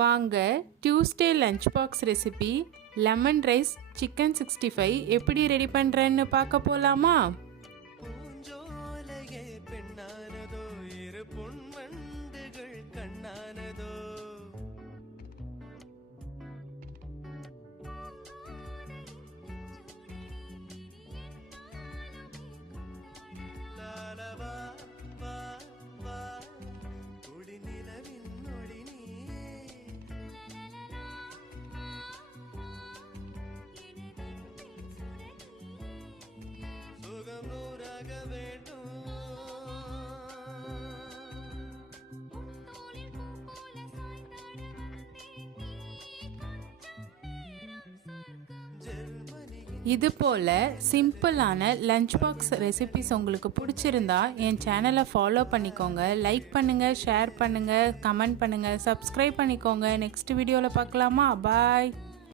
வாங்க Tuesday lunch box recipe lemon rice chicken 65 எப்படி ready பண்ணுறேன்னு பார்க்க போகலாமா? இது போல் சிம்பிளான லஞ்ச் பாக்ஸ் ரெசிபிஸ் உங்களுக்கு பிடிச்சிருந்தா என் சேனலை ஃபாலோ பண்ணிக்கோங்க, லைக் பண்ணுங்கள், ஷேர் பண்ணுங்கள், கமெண்ட் பண்ணுங்கள், சப்ஸ்கிரைப் பண்ணிக்கோங்க. நெக்ஸ்ட் வீடியோவில் பார்க்கலாமா? பாய்.